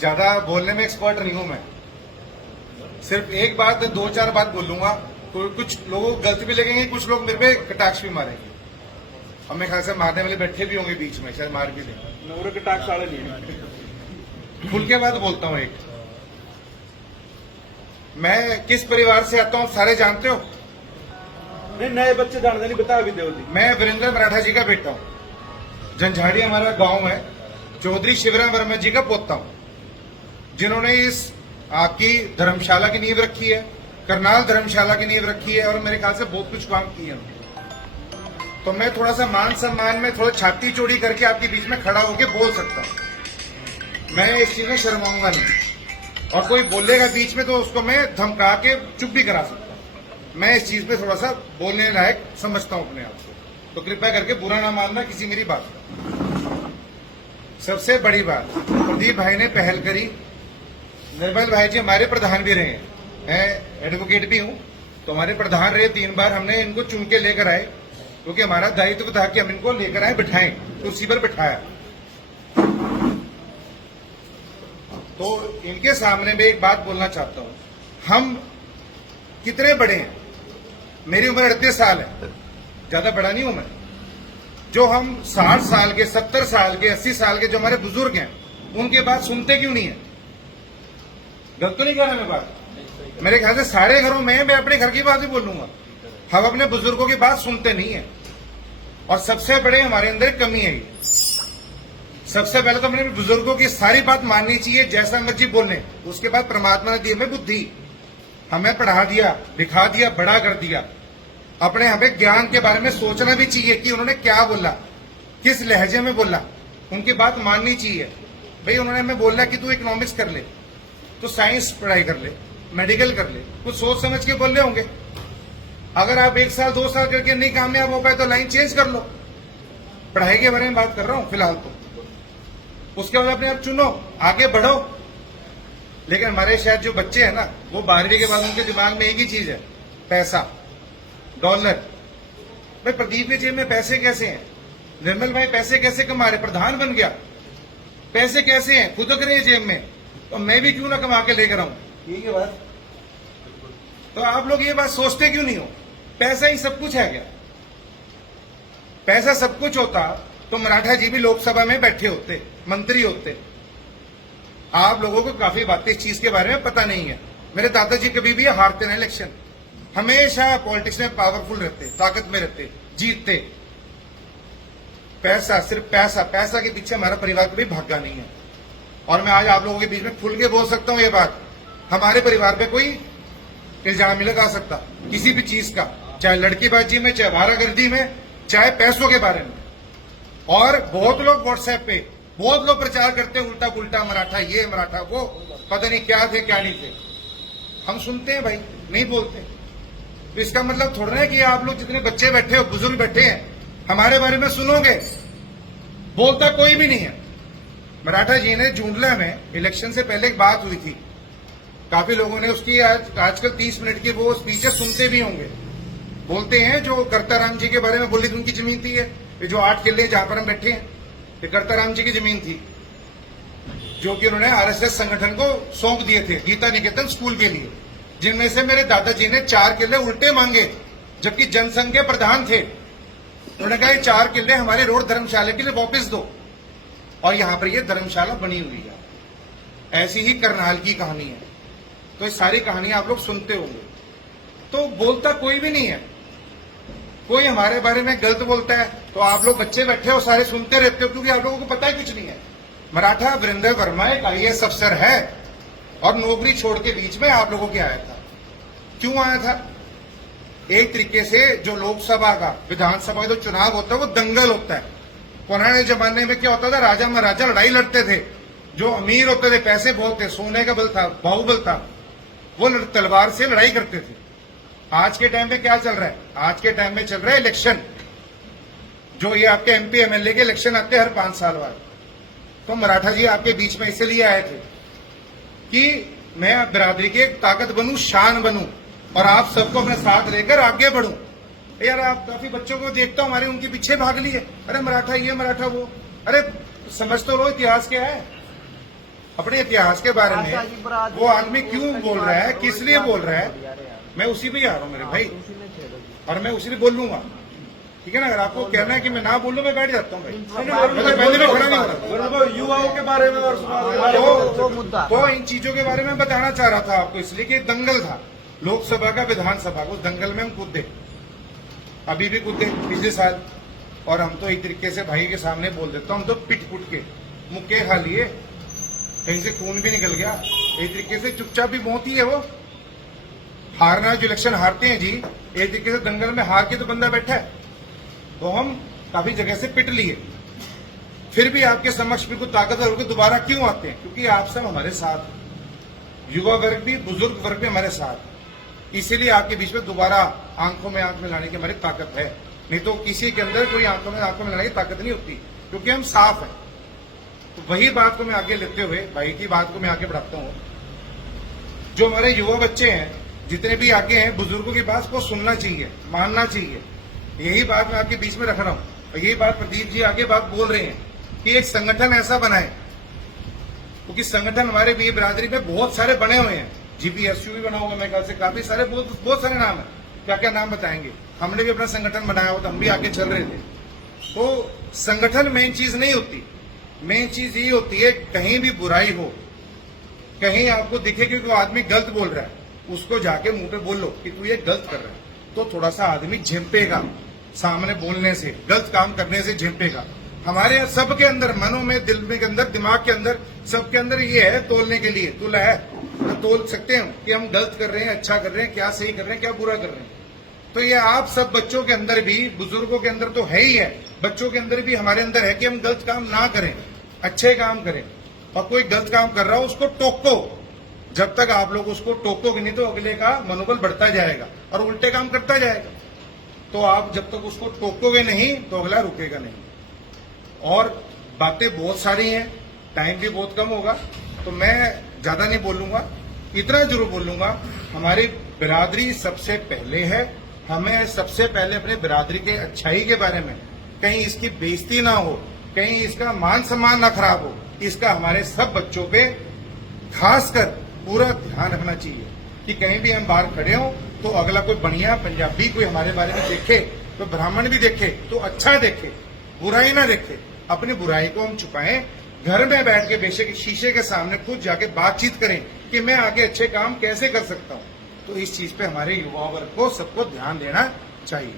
ज्यादा बोलने में एक्सपर्ट नहीं हूं मैं, सिर्फ एक बात 2-4 बात बोलूंगा। तो कुछ लोगों को गलत भी लगेंगे, कुछ लोग मेरे पे कटाक्ष भी मारेंगे, और मेरे ख्याल से मारने वाले बैठे भी होंगे बीच में, शायद मार भी देंगे। नवरे कटाक्ष वाले नहीं है। खुल के बात बोलता हूं। एक, मैं किस परिवार से आता हूं सारे जानते हो। नहीं, नए बच्चे जानते नहीं, बता भी दो जी। मैं वीरेंद्र मराठा जी का बेटा हूं, झंझाड़ी हमारा गांव है, चौधरी शिवराम वर्मा जी का पोता हूं, जिन्होंने इस आपकी धर्मशाला की नींव रखी है, करनाल धर्मशाला की नींव रखी है, और मेरे ख्याल से बहुत कुछ काम किए हैं। तो मैं थोड़ा सा मान सम्मान में थोड़ा छाती चौड़ी करके आपके बीच में खड़ा होकर बोल सकता हूं। मैं इस चीज में शर्माऊंगा नहीं, और कोई बोलेगा बीच में तो उसको मैं धमका के चुप भी करा सकता हूं। मैं इस चीज पे थोड़ा सा बोलने लायक समझता हूं अपने आप को, तो कृपया करके बुरा ना मानना किसी मेरी बात का। सबसे बड़ी बात, प्रदीप भाई ने पहल करी। निर्मल भाई जी हमारे प्रधान भी रहे हैं, मैं एडवोकेट भी हूं, तो हमारे प्रधान रहे 3 बार। हमने इनको चुन के लेकर आए, क्योंकि हमारा दायित्व था कि हम इनको लेकर आए, बिठाएं, कुर्सी पर बिठाया। तो इनके सामने मैं एक बात बोलना चाहता हूं। हम कितने बड़े हैं, मेरी उम्र 38 साल है, ज्यादा बड़ा नहीं हूं मैं। जो हम 60 साल के, 70 साल के, 80 साल के जो हमारे बुजुर्ग हैं, उनके बात सुनते क्यों नहीं है? गलत तो नहीं कह रहा मैं बात? मेरे ख्याल से सारे घरों में, मैं अपने घर की बात ही बोलूंगा, हम अपने बुजुर्गों की बात सुनते नहीं है, और सबसे बड़े हमारे अंदर कमी है ये। सबसे पहले तो अपने बुजुर्गों की सारी बात माननी चाहिए, जैसा मर्जी बोलने। उसके बाद परमात्मा ने दी हमें बुद्धि, हमें पढ़ा दिया, लिखा दिया, बड़ा कर दिया। अपने हमें ज्ञान के बारे में सोचना भी चाहिए कि उन्होंने क्या बोला, किस लहजे में बोला, उनकी बात माननी चाहिए। भाई उन्होंने हमें बोला कि तू इकोनॉमिक्स कर ले, तो साइंस पढ़ाई कर ले, मेडिकल कर ले, कुछ सोच समझ के बोल रहे होंगे। अगर आप 1 साल 2 साल करके नहीं कामयाब हो पाए तो लाइन चेंज कर लो। पढ़ाई के बारे में बात कर रहा हूं फिलहाल तो। उसके बाद अपने आप चुनो, आगे बढ़ो। लेकिन हमारे शायद जो बच्चे हैं ना, वो 12वीं के बाद उनके दिमाग में एक ही चीज है, पैसा, डॉलर। भाई प्रदीप के जेब में पैसे कैसे हैं? निर्मल भाई पैसे कैसे कमा रहे? प्रधान बन गया, पैसे कैसे हैं? खुद करे जेब में, तो मैं भी क्यों ना कमा के लेकर आऊं? ठीक है बात। तो आप लोग ये बात सोचते क्यों नहीं हो? पैसा ही सब कुछ है क्या? पैसा सब कुछ होता तो मराठा जी भी लोकसभा में बैठे होते, मंत्री होते। आप लोगों को काफी बातें इस चीज के बारे में पता नहीं है। मेरे दादाजी कभी भी हारते नहीं इलेक्शन, हमेशा पॉलिटिक्स में पावरफुल रहते, ताकत में रहते, जीतते। पैसा, सिर्फ पैसा, पैसा के पीछे हमारा परिवार कभी भागा नहीं है। और मैं आज आप लोगों के बीच में खुल के बोल सकता हूं ये बात, हमारे परिवार पे कोई इल्जाम नहीं लगा सकता किसी भी चीज का, चाहे लड़कीबाजी में, चाहे वारागर्दी में, चाहे पैसों के बारे में। और बहुत लोग व्हाट्सएप पे, बहुत लोग प्रचार करते हैं उल्टा पुल्टा, मराठा ये, मराठा वो, पता नहीं क्या थे क्या नहीं थे। हम सुनते हैं भाई, नहीं बोलते। तो इसका मतलब थोड़ा ना कि आप लोग जितने बच्चे बैठे हो, बुजुर्ग बैठे हैं, हमारे बारे में सुनोगे। बोलता कोई भी नहीं है। मराठा जी ने जूंडला में इलेक्शन से पहले एक बात हुई थी, काफी लोगों ने उसकी आजकल 30 मिनट की वो स्पीचेस सुनते भी होंगे। बोलते हैं जो कर्ताराम जी के बारे में बोली थी, उनकी जमीन थी ये जो 8 किले जहां पर हम बैठे हैं, ये कर्ताराम जी की जमीन थी, जो कि उन्होंने आरएसएस संगठन को सौंप दिए थे गीता निकेतन स्कूल के लिए, जिनमें से मेरे दादाजी ने 4 किले उल्टे मांगे, जबकि जनसंघ के प्रधान थे। उन्होंने कहा ये 4 किले हमारे रोड धर्मशाला के लिए वापस दो, और यहां पर ये धर्मशाला बनी हुई है। ऐसी ही करनाल की कहानी है। तो ये सारी कहानी आप लोग सुनते होंगे। तो बोलता कोई भी नहीं है, कोई हमारे बारे में गलत बोलता है तो आप लोग बच्चे बैठे हो सारे सुनते रहते हो, क्योंकि आप लोगों को पता है कुछ नहीं है। मराठा वीरेंद्र वर्मा एक IAS अफसर है, और नौकरी छोड़ के बीच में आप लोगों के आया था। क्यों आया था? एक तरीके से जो लोकसभा का, विधानसभा का जो चुनाव होता है वो दंगल होता है। पुराने जमाने में क्या होता था, राजा महाराजा लड़ाई लड़ते थे, जो अमीर होते थे, पैसे बहुत थे, सोने का बल था, बाहुबल था, वो तलवार से लड़ाई करते थे। आज के टाइम में क्या चल रहा है? आज के टाइम में चल रहा है इलेक्शन, जो ये आपके MP MLA के इलेक्शन आते हैं हर 5 साल बाद। तो मराठा जी आपके बीच में इसलिए आए थे कि मैं बिरादरी की एक ताकत बनूं, शान बनूं, और आप सबको अपने साथ लेकर आगे बढ़ूं। यार आप काफी बच्चों को देखता हूं, हमारे उनके पीछे भाग लिए, अरे मराठा ये, मराठा वो। अरे समझ तो लो इतिहास क्या है। अपने इतिहास के बारे में वो आदमी क्यों बोल रहा है, किस लिए बोल रहा है, मैं उसी पे ही आ रहा हूँ मेरे भाई, और मैं उसी लिए बोलूंगा। ठीक है ना, अगर आपको कहना है कि मैं ना बोलूं, मैं बैठ जाता हूँ भाई, मैं तो पहले में खड़ा नहीं हो रहा। वरुण भाई युवाओं के बारे में और समाज के बारे में तो इन चीजों के बारे में बताना चाह रहा था आपको, इसलिए कि दंगल था लोकसभा का, विधानसभा को, उस दंगल में हम कूदे, अभी भी कूदे पिछले साल। और हम तो एक तरीके से भाई के सामने बोल देता हूँ, हम तो पिट पुट के मुक्के खा लिए, कहीं से खून भी निकल गया, एक तरीके से चुपचाप भी बहुत ही है वो। हारना, जो इलेक्शन हारते हैं जी, एक तरीके से दंगल में हार के तो बंदा बैठा है, तो हम काफी जगह से पिट लिए, फिर भी आपके समक्ष बिल्कुल ताकतवर होकर दोबारा क्यों आते हैं? क्योंकि आप सब हमारे साथ, युवा वर्ग भी, बुजुर्ग वर्ग भी हमारे साथ, इसीलिए आपके बीच में दोबारा आंखों में आंख मिलाने की हमारी ताकत है। नहीं तो किसी के अंदर कोई आंखों में मिलाने की ताकत नहीं होती, क्योंकि हम साफ हैं। तो वही बात को मैं आगे लेते हुए, भाई की बात को मैं आगे बढ़ाता हूँ। जो हमारे युवा बच्चे हैं, जितने भी आगे हैं, बुजुर्गों की बात को सुनना चाहिए, मानना चाहिए। यही बात मैं आपके बीच में रख रहा हूँ, और यही बात प्रदीप जी आगे बात बोल रहे हैं कि एक संगठन ऐसा बनाए, क्योंकि संगठन हमारे भी बिरादरी में बहुत सारे बने हुए हैं। जीपीएसयू भी बना हुआ है, मेरे ख्याल से काफी सारे, बहुत सारे नाम है, क्या क्या नाम बताएंगे। हमने भी अपना संगठन बनाया हुआ था, हम भी आगे चल रहे थे। तो संगठन मेन चीज नहीं होती, मेन चीज ये होती है, कहीं भी बुराई हो, कहीं आपको दिखे कि कोई आदमी गलत बोल रहा है, उसको जाके मुंह पे बोल लो कि तू ये गलत कर रहा है, तो थोड़ा सा आदमी झिमपेगा, सामने बोलने से, गलत काम करने से झिमपेगा। हमारे सबके अंदर, मनों में, दिल में के अंदर, दिमाग के अंदर, सबके अंदर ये है, तोलने के लिए तुला है, तो तोल सकते हैं कि हम गलत कर रहे हैं, अच्छा कर रहे हैं, क्या सही कर रहे हैं, क्या बुरा कर रहे हैं। तो ये आप सब बच्चों के अंदर भी, बुजुर्गों के अंदर तो है ही है, बच्चों के अंदर भी, हमारे अंदर है कि हम गलत काम ना करें, अच्छे काम करें। और कोई गलत काम कर रहा हो उसको टोको, जब तक आप लोग उसको टोकोगे नहीं तो अगले का मनोबल बढ़ता जाएगा और उल्टे काम करता जाएगा। तो आप जब तक उसको टोकोगे नहीं तो अगला रुकेगा नहीं। और बातें बहुत सारी हैं, टाइम भी बहुत कम होगा, तो मैं ज्यादा नहीं बोलूंगा, इतना जरूर बोलूंगा, हमारी बिरादरी सबसे पहले है। हमें सबसे पहले अपने बिरादरी के अच्छाई के बारे में, कहीं इसकी बेइज्जती ना हो, कहीं इसका मान सम्मान ना खराब हो, इसका हमारे सब बच्चों पे खासकर पूरा ध्यान रखना चाहिए कि कहीं भी हम बाहर खड़े हों तो अगला कोई बढ़िया पंजाबी कोई हमारे बारे में देखे, तो ब्राह्मण भी देखे तो अच्छा देखे, बुराई ना देखे। अपनी बुराई को हम छुपाएं, घर में बैठ के बेशक शीशे के सामने खुद जाके बातचीत करें कि मैं आगे अच्छे काम कैसे कर सकता हूं। तो इस चीज पे हमारे युवा वर्ग को सबको ध्यान देना चाहिए।